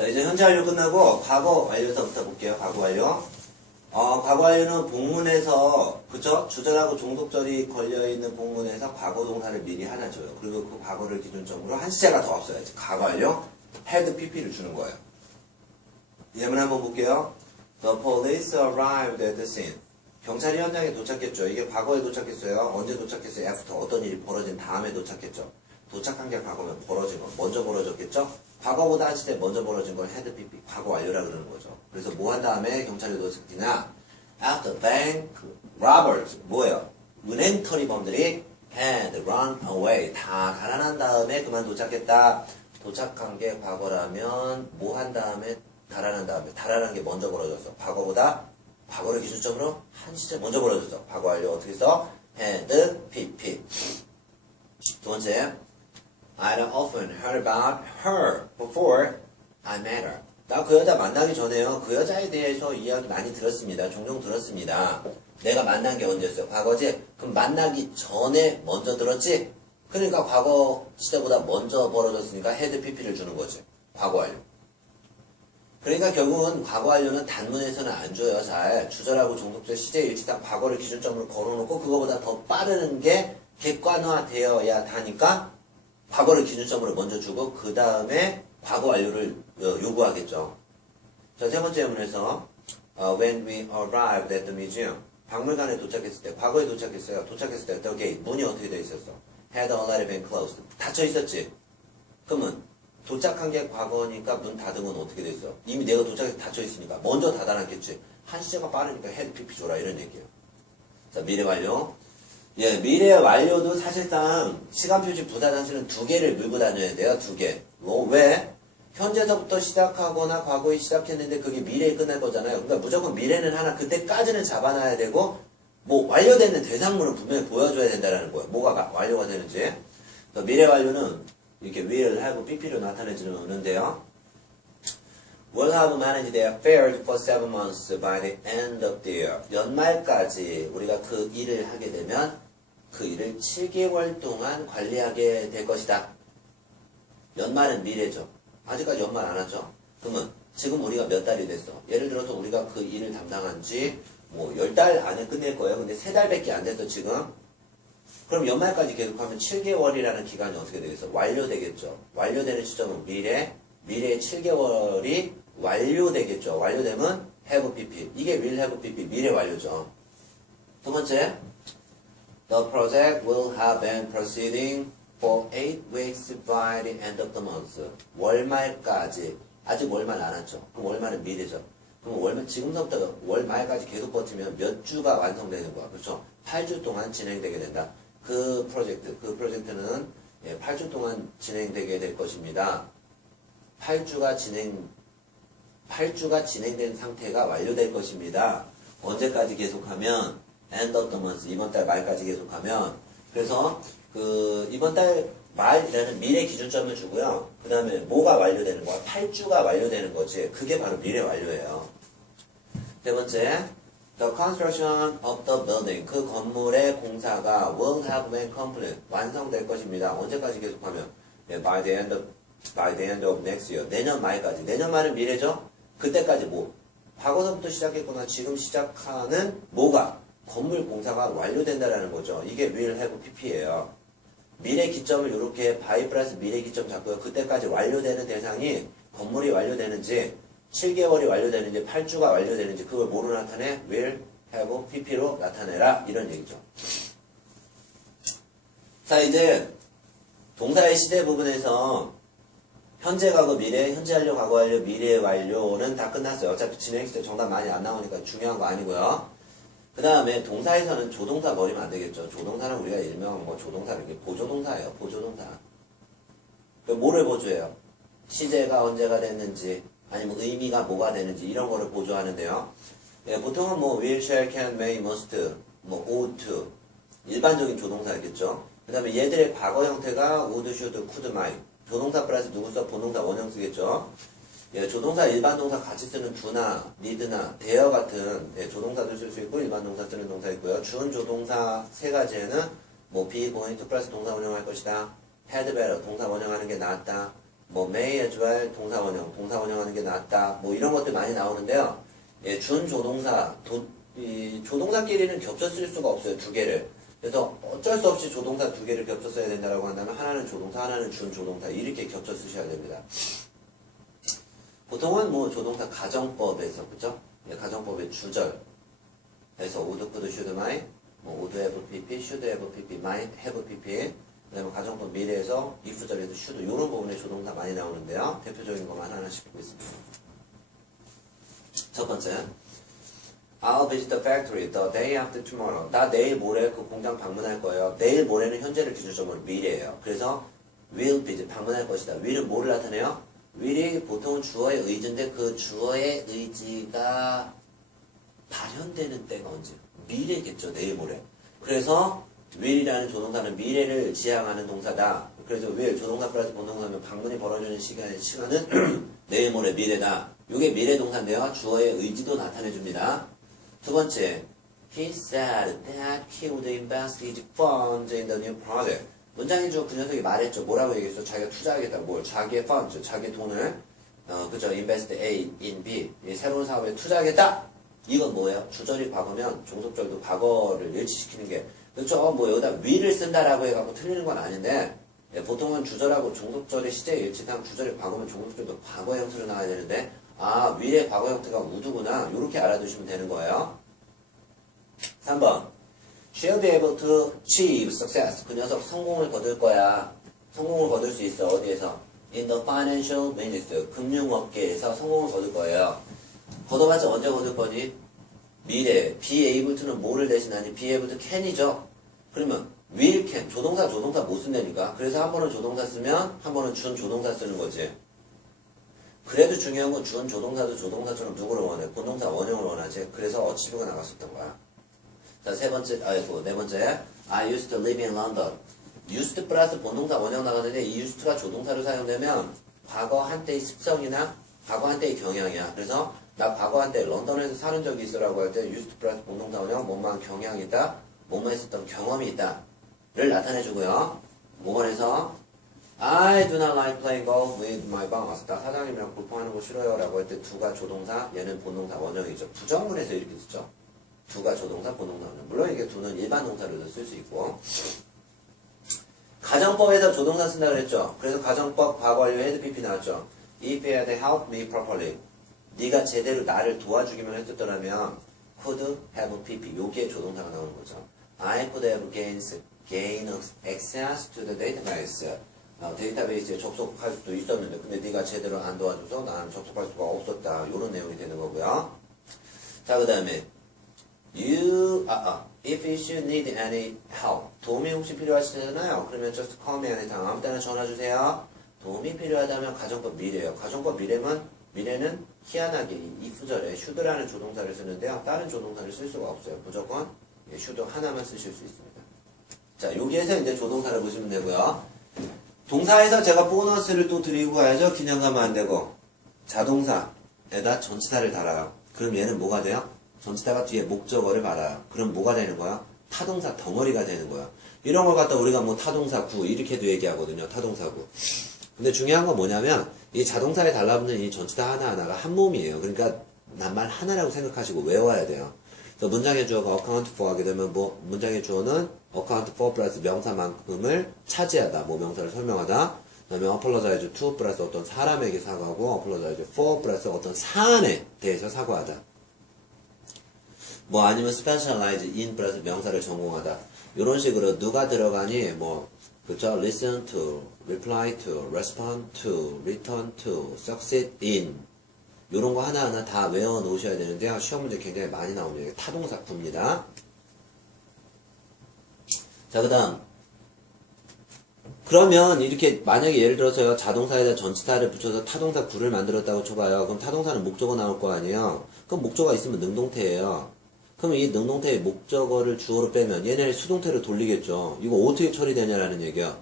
자, 이제 현재 완료 끝나고 과거 완료서부터 볼게요. 과거 완료. 과거 완료는 본문에서, 그쵸? 주절하고 종속절이 걸려있는 본문에서 과거 동사를 미리 하나 줘요. 그리고 그 과거를 기준점으로 한 시제가 더 없어야지. 과거 완료, had pp를 주는 거예요. 예문 한번 볼게요. The police arrived at the scene. 경찰이 현장에 도착했죠. 이게 과거에 도착했어요. 언제 도착했어요? after 어떤 일이 벌어진 다음에 도착했죠. 도착한 게 과거면 벌어진 거. 먼저 벌어졌겠죠? 과거보다 한 시대 먼저 벌어진 걸 had pp, 과거 완료라 그러는 거죠. 그래서 뭐 한 다음에 경찰이 도착했냐? After bank robbers, 뭐예요? 은행 털이범들이 had run away, 다 달아난 다음에 그만 도착했다. 도착한 게 과거라면 뭐 한 다음에 달아난 다음에 달아난 게 먼저 벌어졌어. 과거보다 과거를 기준점으로 한 시제 먼저 벌어졌어. 과거 완료 어떻게 써? had pp. 두 번째, I'd often heard about her before I met her. 나 그 여자 만나기 전에요. 그 여자에 대해서 이야기 많이 들었습니다. 종종 들었습니다. 내가 만난 게 언제였어요? 과거지? 그럼 만나기 전에 먼저 들었지? 그러니까 과거 시대보다 먼저 벌어졌으니까 had pp를 주는 거지. 과거 완료. 그러니까 결국은 과거 완료는 단문에서는 안 줘요. 잘 주절하고 종속절 시제 일치상 과거를 기준점으로 걸어놓고 그거보다 더 빠르는 게 객관화되어야 하니까 과거를 기준점으로 먼저 주고 그 다음에 과거 완료를 요구하겠죠. 자, 세 번째 예문에서 when we arrived at the museum, 박물관에 도착했을 때, 과거에 도착했어요. 도착했을 때 the gate, 문이 어떻게 되어 있었어? had already been closed. 닫혀 있었지. 그러면 도착한 게 과거니까 문 닫은 건 어떻게 돼 있어? 이미 내가 도착해서 닫혀 있으니까 먼저 닫아놨겠지. 한 시제가 빠르니까 had pp 줘라 이런 얘기예요. 자, 미래 완료. 예, 미래 완료도 사실상 시간 표시 부사 장치는 두 개를 물고 다녀야 돼요. 두 개. 뭐 왜? 현재서부터 시작하거나 과거에 시작했는데 그게 미래에 끝날 거잖아요. 그러니까 무조건 미래는 하나 그때까지는 잡아놔야 되고 뭐 완료되는 대상물은 분명히 보여줘야 된다는 거예요. 뭐가 완료가 되는지. 미래 완료는 이렇게 will have pp로 나타내주는데요. Will have managed their affairs for 7 months by the end of the year. 연말까지 우리가 그 일을 하게 되면 그 일을 7개월 동안 관리하게 될 것이다. 연말은 미래죠. 아직까지 연말 안 하죠. 그러면 지금 우리가 몇 달이 됐어? 예를 들어서 우리가 그 일을 담당한 지 뭐 10달 안에 끝낼 거예요. 근데 3달밖에 안 됐어 지금. 그럼 연말까지 계속하면 7개월이라는 기간이 어떻게 되겠어? 완료되겠죠. 완료되는 시점은 미래의 7개월이 완료되겠죠. 완료되면 have pp. 이게 will have pp, 미래 완료죠. 두 번째, the project will have been proceeding for 8 weeks by the end of the month. 월말까지, 아직 월말 안 왔죠. 그럼 월말은 미래죠. 그럼 월말, 지금부터 월말까지 계속 버티면 몇 주가 완성되는 거야. 그렇죠? 8주 동안 진행되게 된다. 그 프로젝트는 8주 동안 진행되게 될 것입니다. 8주가 진행된 상태가 완료될 것입니다. 언제까지 계속하면 end of the month, 이번 달 말까지 계속하면. 그래서 이번 달 말이라는 미래 기준점을 주고요. 그 다음에 뭐가 완료되는 거야? 8주가 완료되는 거지. 그게 바로 미래 완료예요. 세 번째, the construction of the building, 그 건물의 공사가 will have been complete, 완성될 것입니다. 언제까지 계속하면? by the end of next year, 내년 말까지. 내년 말은 미래죠? 그때까지 뭐 과거서부터 시작했거나 지금 시작하는 뭐가 건물 공사가 완료된다라는 거죠. 이게 will have pp예요. 미래 기점을 이렇게 by 플러스 미래 기점 잡고요. 그때까지 완료되는 대상이 건물이 완료되는지 7개월이 완료되는지 8주가 완료되는지 그걸 뭐로 나타내? will have pp로 나타내라 이런 얘기죠. 자, 이제 동사의 시대 부분에서 현재 과거 미래, 현재 완료, 과거 완료, 미래 완료는 다 끝났어요. 어차피 진행 시대 정답 많이 안 나오니까 중요한 거 아니고요. 그 다음에 동사에서는 조동사 버리면 안 되겠죠. 조동사는 우리가 일명 조동사는 이게 보조동사예요. 보조동사. 뭐를 보조해요? 시제가 언제가 됐는지, 아니면 의미가 뭐가 되는지 이런 거를 보조하는데요. 보통은 will, shall, can, may, must, ought to 일반적인 조동사겠죠. 그 다음에 얘들의 과거 형태가 would, should, could, might. 조동사 플러스 누구 써? 본동사 원형 쓰겠죠. 조동사, 일반 동사 같이 쓰는 do나, need나, there 같은 조동사도 쓸 수 있고 일반 동사 쓰는 동사 있고요. 준 조동사 세 가지에는 be going to 플러스 동사 원형할 것이다. had better 동사 원형하는 게 낫다. 뭐 may as well 동사 원형하는 게 낫다. 뭐 이런 것들 많이 나오는데요. 예, 준조동사, 이 조동사끼리는 겹쳐 쓸 수가 없어요. 두 개를. 그래서 어쩔 수 없이 조동사 두 개를 겹쳐 써야 된다고 한다면 하나는 조동사, 하나는 준조동사 이렇게 겹쳐 쓰셔야 됩니다. 보통은 뭐 조동사 가정법에서 그죠? 예, 가정법의 주절에서 would, could, should, might, 뭐 would have pp, should have pp, might have pp. 그다음에 가정법 미래에서 if절에서 should 이런 부분에 조동사 많이 나오는데요. 대표적인 것만 하나씩 보겠습니다. 첫 번째, I'll visit the factory the day after tomorrow. 나 내일 모레 그 공장 방문할 거예요. 내일 모레는 현재를 기준점으로 미래예요. 그래서 will visit 방문할 것이다. will은 뭐를 나타내요? will이 보통은 주어의 의지인데 그 주어의 의지가 발현되는 때가 언제? 미래겠죠. 내일 모레. 그래서 will이라는 조동사는 미래를 지향하는 동사다. 그래서 will 조동사 플러스 본동사면 방문이 벌어지는 시간은 내일 모레 미래다. 이게 미래 동사인데요. 주어의 의지도 나타내줍니다. 두 번째, he said that he would invest his funds in the new project. 문장인 중 그 녀석이 말했죠. 뭐라고 얘기했어? 자기가 투자하겠다. 뭘? 자기의 funds, 자기 돈을 그죠? invest A in B. 이 새로운 사업에 투자하겠다. 이건 뭐예요? 주절이 과거면 종속절도 과거를 일치시키는 게 그렇죠? 뭐 여기다 will을 쓴다라고 해갖고 틀리는 건 아닌데 예, 보통은 주절하고 종속절의 시제 일치상 주절이 과거면 종속절도 과거 형태로 나와야 되는데 아, will의 과거 형태가 would구나. 이렇게 알아두시면 되는 거예요. 3번. She'll be able to achieve success. 그 녀석 성공을 거둘 거야. 성공을 거둘 수 있어. 어디에서? In the financial business. 금융업계에서 성공을 거둘 거예요. 거둬봤자 언제 거둘 거니? 미래. be able to는 뭐를 대신하니? be able to can이죠. 그러면 will can. 조동사 못 쓴다니까. 그래서 한 번은 조동사 쓰면 한 번은 준조동사 쓰는 거지. 그래도 중요한 건 준조동사도 조동사처럼 누구를 원해? 본동사 원형을 원하지. 그래서 어치브가 나갔었던 거야. 자, 네 번째. I used to live in London. used 플러스 본동사 원형 나가는데 이 used가 조동사로 사용되면 과거 한때의 습성이나 과거 한때의 경향이야. 그래서 나 과거 한때 런던에서 사는 적이 있어라고 할 때 used 플러스 본동사 원형 뭐만 경향이 있다, 뭐만 했었던 경험이 있다를 나타내주고요. 5번에서 I do not like playing golf with my boss. 나 사장님이랑 골프하는 거 싫어요 라고 할 때 두가 조동사, 얘는 본동사 원형이죠. 부정문에서 이렇게 쓰죠. 두가 조동사, 본동사 원형. 물론 이게 두는 일반 동사로도 쓸 수 있고. 가정법에서 조동사 쓴다 그랬죠. 그래서 가정법 과거 완료 had PP 나왔죠. If you had helped me properly. 네가 제대로 나를 도와주기만 했었더라면 could have PP. 여기에 조동사가 나오는 거죠. I could have gained access to the database. 데이터베이스에 접속할 수도 있었는데 근데 네가 제대로 안 도와줘서 나는 접속할 수가 없었다. 이런 내용이 되는 거고요. 자, 그 다음에 if you should need any help 도움이 혹시 필요하시잖아요. 그러면 just call me anytime. 아무 때나 전화 주세요. 도움이 필요하다면 가정법 미래예요. 가정법 미래는 희한하게 이 if절에 should라는 조동사를 쓰는데요. 다른 조동사를 쓸 수가 없어요. 무조건 should 하나만 쓰실 수 있습니다. 자, 여기에서 이제 조동사를 보시면 되고요. 동사에서 제가 보너스를 또 드리고 가야죠. 그냥 가면 안 되고. 자동사에다 전치사를 달아요. 그럼 얘는 뭐가 돼요? 전치사가 뒤에 목적어를 말아요. 그럼 뭐가 되는 거야? 타동사 덩어리가 되는 거야. 이런 걸 갖다 우리가 뭐 타동사 구 이렇게도 얘기하거든요. 타동사 구. 근데 중요한 건 뭐냐면 이 자동사에 달라붙는 이 전치사 하나하나가 한 몸이에요. 그러니까 난 말 하나라고 생각하시고 외워야 돼요. 그래서 문장의 주어가 account for 하게 되면 뭐 문장의 주어는 account for 플러스 명사만큼을 차지하다. 뭐 명사를 설명하다. 그 다음에 apologize to 플러스 어떤 사람에게 사과하고 apologize for 플러스 어떤 사안에 대해서 사과하다. 뭐 아니면 specialize in 플러스 명사를 전공하다. 이런 식으로 누가 들어가니 뭐 그쵸? listen to, reply to, respond to, return to, succeed in 이런 거 하나하나 다 외워 놓으셔야 되는데요. 시험 문제 굉장히 많이 나옵니다. 이게 타동사 구입니다. 자, 그 다음 그러면 이렇게 만약에 예를 들어서요. 자동사에다 전치사를 붙여서 타동사 구를 만들었다고 쳐봐요. 그럼 타동사는 목적어 나올 거 아니에요. 그럼 목적어가 있으면 능동태예요. 그럼 이 능동태의 목적어를 주어로 빼면 얘네를 수동태로 돌리겠죠. 이거 어떻게 처리되냐라는 얘기야.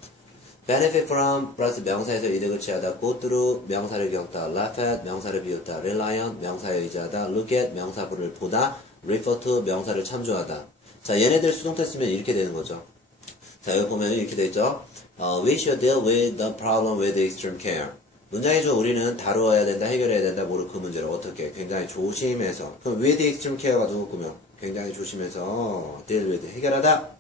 benefit from 플러스 명사에서 이득을 취하다, go through 명사를 겪다, laugh at 명사를 비웃다, rely on 명사에 의지하다, look at 명사구를 보다, refer to 명사를 참조하다. 자, 얘네들 수동태 쓰면 이렇게 되는 거죠. 자, 여기 보면 이렇게 되죠. We should deal with the problem with extreme care. 문장의 주어 우리는 다루어야 된다, 해결해야 된다, 모르 그 문제를 어떻게 굉장히 조심해서. 그럼 with extreme care가 누구 꾸며? 굉장히 조심해서 deal with 해결하다.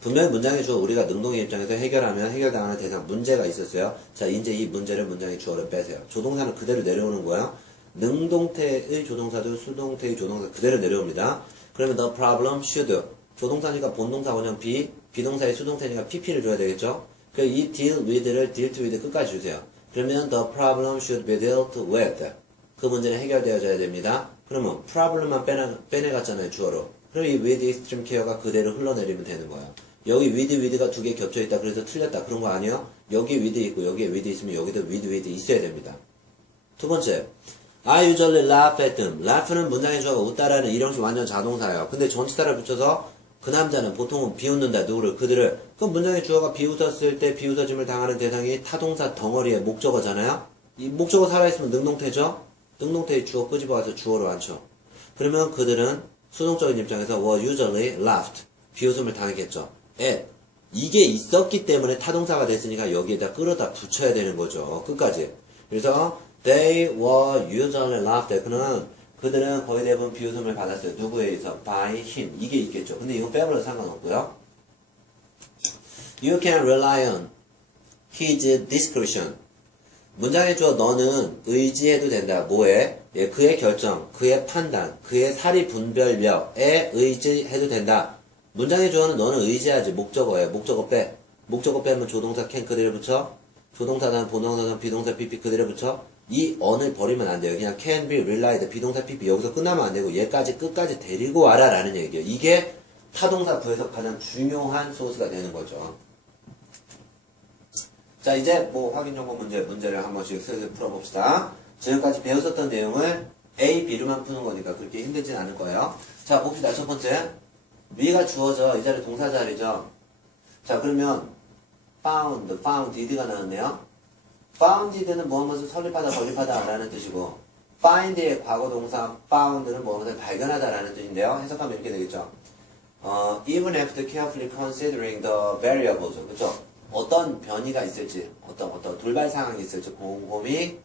분명히 문장의 주어 우리가 능동의 입장에서 해결하면 해결당하는 대상 문제가 있었어요. 자, 이제 이 문제를 문장의 주어를 빼세요. 조동사는 그대로 내려오는 거야. 능동태의 조동사도 수동태의 조동사 그대로 내려옵니다. 그러면 the problem should 조동사니까 본동사 원형 be, 비동사의 수동태니까 pp를 줘야 되겠죠. 그래서 이 deal with를 dealt with 끝까지 주세요. 그러면 the problem should be dealt with 그 문제는 해결되어져야 됩니다. 그러면 problem만 빼내갔잖아요, 주어로. 그럼 이 with extreme care가 그대로 흘러내리면 되는 거예요. 여기 with가 두 개 겹쳐있다 그래서 틀렸다 그런 거 아니에요? 여기 with 있고 여기에 with 있으면 여기도 with 있어야 됩니다. 두 번째, I usually laugh at them. laugh는 문장의 주어가 웃다라는 일형식 완전 자동사예요. 근데 전치사를 붙여서 그 남자는 보통은 비웃는다 누구를 그들을. 그럼 문장의 주어가 비웃었을 때 비웃어짐을 당하는 대상이 타동사 덩어리의 목적어잖아요. 이 목적어 살아있으면 능동태죠. 능동태의 주어 끄집어와서 주어로 앉혀. 그러면 그들은 수동적인 입장에서 were usually laughed. 비웃음을 당했겠죠. 이게 있었기 때문에 타동사가 됐으니까 여기에다 끌어다 붙여야 되는 거죠. 끝까지. 그래서 they were usually laughed. 그들은 거의 대부분 비웃음을 받았어요. 누구에 의해서? by him. 이게 있겠죠. 근데 이건 빼버려도 상관없고요. You can rely on his discretion. 문장의 주어 너는 의지해도 된다. 뭐에? 예, 그의 결정, 그의 판단, 그의 사리 분별력에 의지해도 된다. 문장의 주어는 너는 의지하지. 목적어예요. 목적어 빼. 목적어 빼면 조동사 can 그대로 붙여. 조동사단, 본동사단, 비동사 pp 그대로 붙여. 이 on을 버리면 안 돼요. 그냥 can be relied, 비동사 pp 여기서 끝나면 안 되고 얘까지 끝까지 데리고 와라 라는 얘기예요. 이게 타동사 구에서 가장 중요한 소스가 되는 거죠. 자, 이제 뭐 확인 정보 문제를 한 번씩 슬슬 풀어봅시다. 지금까지 배웠었던 내용을 A, B로만 푸는 거니까 그렇게 힘들진 않을 거예요. 자, 봅시다. 첫 번째. 위가 주어져. 이 자리 동사 자리죠. 자, 그러면 founded가 나왔네요. founded는 무엇을 설립하다, 건립하다 라는 뜻이고 find의 과거 동사 found는 무엇을 발견하다 라는 뜻인데요. 해석하면 이렇게 되겠죠. Even after carefully considering the variables. 그쵸? 어떤 변이가 있을지, 어떤 돌발 상황이 있을지 꼼꼼히,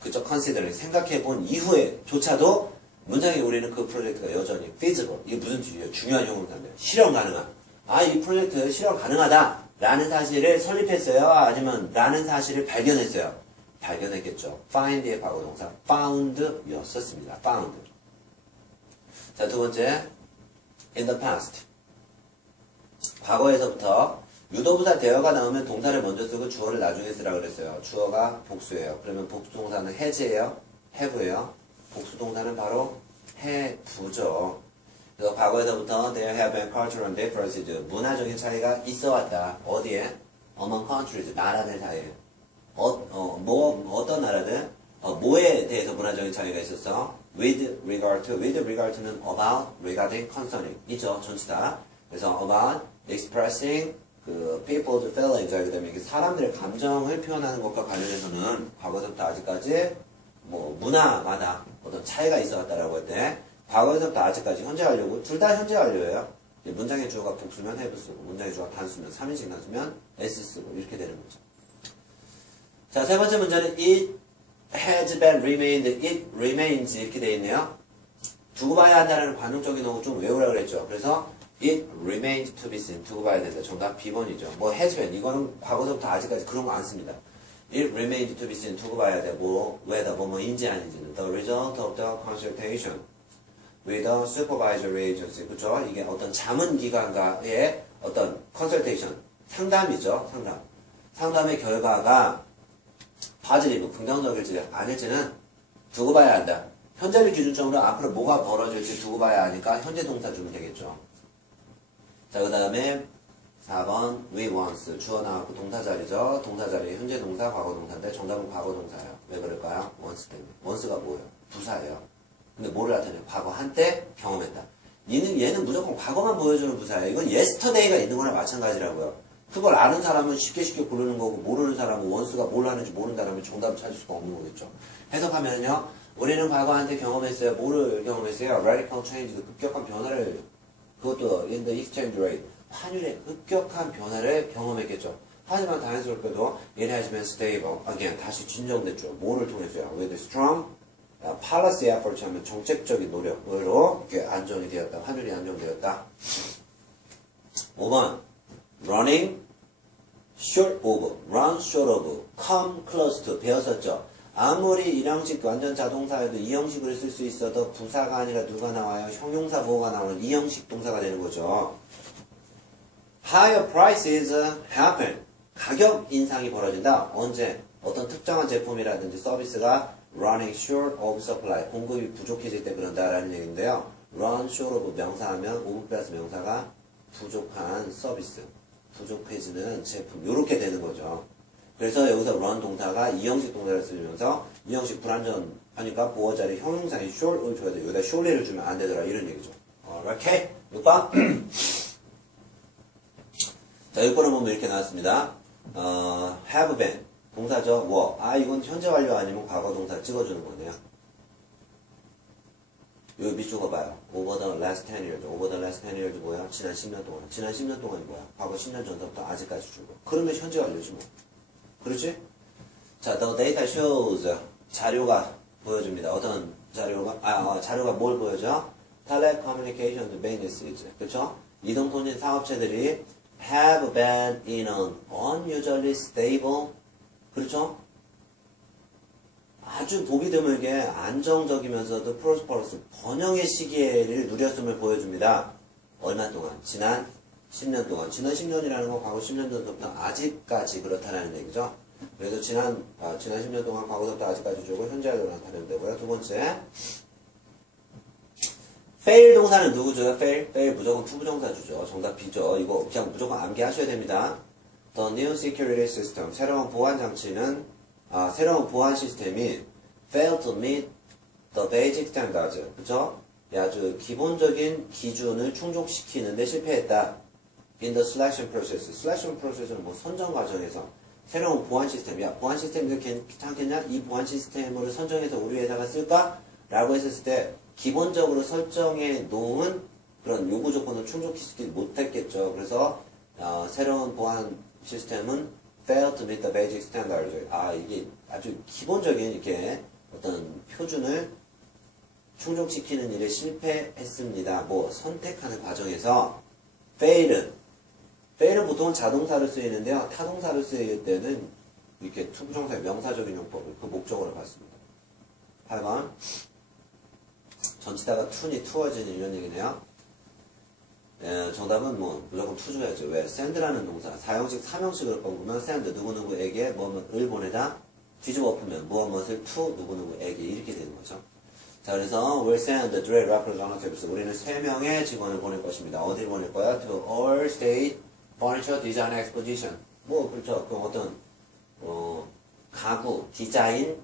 그쵸? considering, 생각해 본 이후에조차도 문장에 우리는 그 프로젝트가 여전히 feasible. 이게 무슨 뜻이에요? 중요한 용어인데. 실현 가능한. 이 프로젝트 실현 가능하다. 라는 사실을 설립했어요? 아니면 라는 사실을 발견했어요? 발견했겠죠. find의 과거 동사 found 였었습니다. found. 자, 두 번째. in the past. 과거에서부터 유도부사 대어가 나오면 동사를 먼저 쓰고 주어를 나중에 쓰라 그랬어요. 주어가 복수예요. 그러면 복수 동사는 have예요. have예요. 복수 동사는 바로 have죠. 그래서 과거에서부터 there have been cultural differences. 문화적인 차이가 있어 왔다. 어디에? among countries. 나라들 사이에. 어떤 나라들? 뭐에 대해서 문화적인 차이가 있었어? with regard to는 about, regarding, concerning. 있죠. 전치사. 그래서 about expressing 그 people's feelings. 그 다음에 사람들의 감정을 표현하는 것과 관련해서는 과거에서부터 아직까지 뭐 문화마다 어떤 차이가 있어 왔다라고 할 때 과거에서부터 아직까지 현재 완료고 둘 다 현재 완료예요. 문장의 주어가 복수면 have 쓰고 문장의 주어가 단수면 3인칭 단수면 s 쓰고 이렇게 되는 거죠. 자, 세 번째 문제는 it has been remained, it remains 이렇게 되어 있네요. 두고 봐야 한다는 관용적인 어구 좀 외우라 그랬죠. 그래서 it remains to be seen. 두고 봐야 된다. 정답 B번이죠. 뭐 has been 이거는 과거서부터 아직까지 그런 거 안 씁니다. It remained to be seen. 두고 봐야 돼. whether 뭐인지 아닌지는 the result of the consultation with the supervisory agency. 그쵸? 이게 어떤 자문기관과의 어떤 consultation 상담이죠. 상담의 결과가 positive 긍정적일지 아닐지는 두고 봐야 한다. 현재를 기준점으로 앞으로 뭐가 벌어질지 두고 봐야 하니까 현재 동사 주면 되겠죠. 자, 그 다음에 4번 we once 주어 나왔고 동사 자리죠. 동사 자리 현재 동사 과거 동사인데 정답은 과거 동사예요. 왜 그럴까요? once 때문에. once가 뭐예요? 부사예요. 근데 뭐를 나타내요? 과거 한때 경험했다. 얘는 무조건 과거만 보여주는 부사예요. 이건 yesterday가 있는 거나 마찬가지라고요. 그걸 아는 사람은 쉽게 고르는 거고 모르는 사람은 once가 뭘 하는지 모른다면 정답을 찾을 수가 없는 거겠죠. 해석하면요. 우리는 과거 한때 경험했어요. 뭐를 경험했어요? radical change, 급격한 변화를 그것도 in the exchange rate 환율의 급격한 변화를 경험했겠죠. 하지만 다행스럽게도 it has been stable. again, 다시 진정됐죠. 뭐를 통해서요? with strong policy efforts 하면 정책적인 노력으로 이렇게 안정이 되었다. 환율이 안정되었다. 5번 running short of, run short of, come close to 배웠었죠. 아무리 1형식 완전 자동사에도 2형식을 쓸 수 있어도 부사가 아니라 누가 나와요? 형용사 보호가 나오는 2형식 동사가 되는 거죠. Higher prices happen. 가격 인상이 벌어진다. 언제? 어떤 특정한 제품이라든지 서비스가 running short of supply. 공급이 부족해질 때 그런다라는 얘기인데요. run short of 명사하면 of 플러스 명사가 부족한 서비스, 부족해지는 제품 이렇게 되는 거죠. 그래서 여기서 run 동사가 2형식 동사를 쓰면서 2형식 불완전하니까 보어 자리 형용사인 short을 줘야 돼. 여기다 short를 주면 안 되더라 이런 얘기죠. 오케이? 6번. 자, 6번을 보면 이렇게 나왔습니다. have been 동사죠. were. 이건 현재 완료 아니면 과거 동사 찍어주는 거네요. 여기 밑줄 봐요. over the last 10 years. over the last 10 years 뭐야? 지난 10년 동안. 지난 10년 동안이 뭐야? 과거 10년 전부터 아직까지 주고. 그러면 현재 완료지 뭐. 그렇지? 자, the data shows. 자료가 보여줍니다. 어떤 자료가? 자료가 뭘 보여줘? telecommunications businesses. 그쵸? 이동통신 사업체들이 have been in an unusually stable. 그렇죠? 아주 보기 드물게 안정적이면서도 prosperous 번영의 시기를 누렸음을 보여줍니다. 얼마 동안? 지난 10년 동안. 지난 10년이라는 건 과거 10년 전부터 아직까지 그렇다는 얘기죠. 그래서 지난 10년 동안 과거부터 아직까지 주고 현재로 나타내면 되고요. 두 번째. fail 동사는 누구 줘요? fail 무조건 투부정사 주죠. 정답 B죠. 이거 그냥 무조건 암기하셔야 됩니다. The new security system. 새로운 보안 장치는 새로운 보안 시스템이 failed to meet the basic standards. 그쵸? 아주 기본적인 기준을 충족시키는데 실패했다. In the selection process. selection process는 뭐 선정 과정에서 새로운 보안 시스템이야. 보안 시스템이 괜찮겠냐? 이 보안 시스템을 선정해서 우리 회사가 쓸까? 라고 했을 때 기본적으로 설정해 놓은 그런 요구 조건을 충족시키지 못했겠죠. 그래서 새로운 보안 시스템은 failed to meet the basic standards. 이게 아주 기본적인 이렇게 어떤 표준을 충족시키는 일에 실패했습니다. 뭐 선택하는 과정에서 fail은 보통 자동사로 쓰이는데요. 타동사로 쓰일 때는 이렇게 투부정사의 명사적인 용법을 그 목적으로 봤습니다. 8번 전치다가 투니 투어지니 이런 얘기네요. 정답은 뭐 무조건 투줘야죠. 왜? send라는 동사 사형식 3형식으로 뽑으면 send 누구누구에게 뭐뭐을 보내다 뒤집어 엎으면 무엇을 to 누구누구에게 이렇게 되는 거죠. 자, 그래서 we'll send the direct representatives. 우리는 3명의 직원을 보낼 것입니다. 어디를 보낼 거야? To all state furniture design exposition. 뭐 그렇죠. 그 어떤 가구 디자인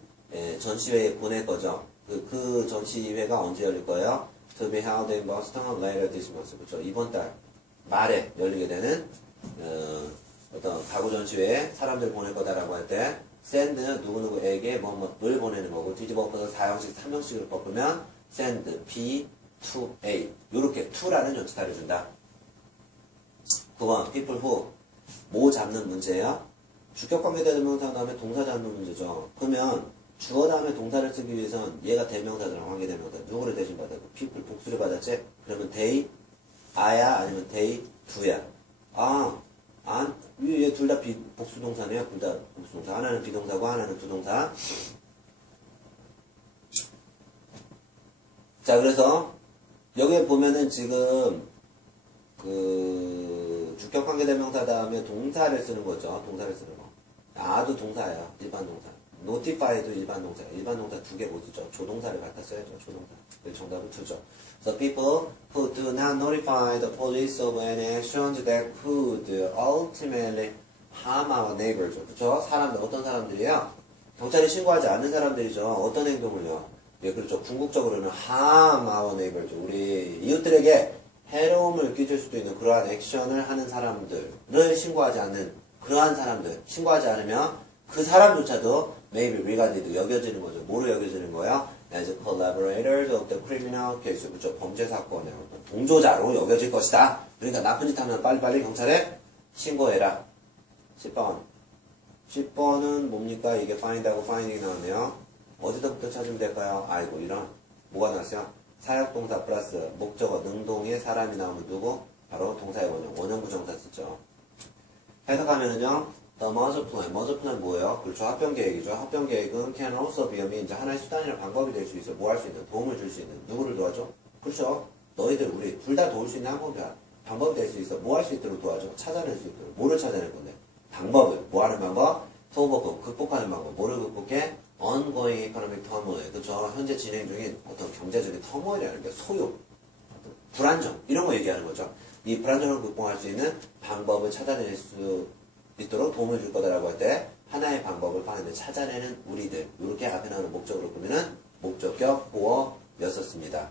전시회에 보낼 거죠. 그 전시회가 언제 열릴 거예요? To be held in Boston later this month. 그렇죠. 이번 달 말에 열리게 되는 어떤 가구 전시회에 사람들 보낼 거다라고 할 때 send는 누구누구에게 뭐뭐를 보내는 거고 뒤집어 엎어서 4형식, 3형식으로 꺾으면 send B to A 요렇게 to라는 전치사를 준다. 9번 people who 뭐 잡는 문제예요? 주격관계 대명사 다음에 동사 잡는 문제죠. 그러면 주어 다음에 동사를 쓰기 위해선 얘가 대명사잖아. 관계 대명사. 누구를 대신 받아? people 복수를 받았지? 그러면 they, 아야 아니면 they, do야. 얘 둘 다 복수 동사네요. 둘 다 복수 동사. 하나는 비동사고 하나는 부동사. 자, 그래서 여기에 보면은 지금 그 주격관계 대명사 다음에 동사를 쓰는 거죠. 동사를 쓰는 거. 아도 동사예요. 일반 동사. notify도 일반 동사예요. 일반 동사 2개 못 쓰죠. 조동사를 갖다 써야죠. 조동사. 그래서 정답은 2죠. So people who do not notify the police of any actions that could ultimately harm our neighbors. 그렇죠? 사람들 어떤 사람들이에요? 경찰에 신고하지 않는 사람들이죠. 어떤 행동을요? 예, 그렇죠. 궁극적으로는 harm our neighbors. 우리 이웃들에게 해로움을 끼칠 수도 있는 그러한 액션을 하는 사람들을 신고하지 않는 그러한 사람들. 신고하지 않으면 그 사람조차도 maybe regarded 여겨지는 거죠. 뭐로 여겨지는 거예요? As collaborators of the criminal case. 그렇죠. 범죄 사건의 동조자로 여겨질 것이다. 그러니까 나쁜 짓 하면 빨리빨리 경찰에 신고해라. 10번. 10번은 뭡니까? 이게 find하고 finding 나오네요. 어디서부터 찾으면 될까요? 아이고, 이런. 뭐가 나왔어요? 사역동사 플러스 목적어 능동에 사람이 나오면 누구? 바로 동사의 원형 부정사 쓰죠. 해석하면은요, the merger plan. merger plan 뭐예요? 그렇죠. 합병 계획이죠. 합병 계획은 can also be a means. 하나의 수단이나 방법이 될 수 있어. 뭐 할 수 있는? 도움을 줄 수 있는. 누구를 도와줘? 그렇죠. 너희들, 우리 둘 다 도울 수 있는 방법이 될 수 있어. 뭐 할 수 있도록 도와줘? 찾아낼 수 있도록. 뭐를 찾아낼 건데? 방법을. 뭐 하는 방법? 소버프. 극복하는 방법. 뭐를 극복해? ongoing economic turmoil. 그렇죠. 현재 진행 중인 어떤 경제적인 터모일이라는 게 소요. 불안정. 이런 거 얘기하는 거죠. 이 불안정을 극복할 수 있는 방법을 찾아낼 수 있도록 도움을 줄 거다라고 할 때 하나의 방법을 파는데 찾아내는 우리들 이렇게 앞에 나오는 목적으로 보면은 목적격 보어였었습니다.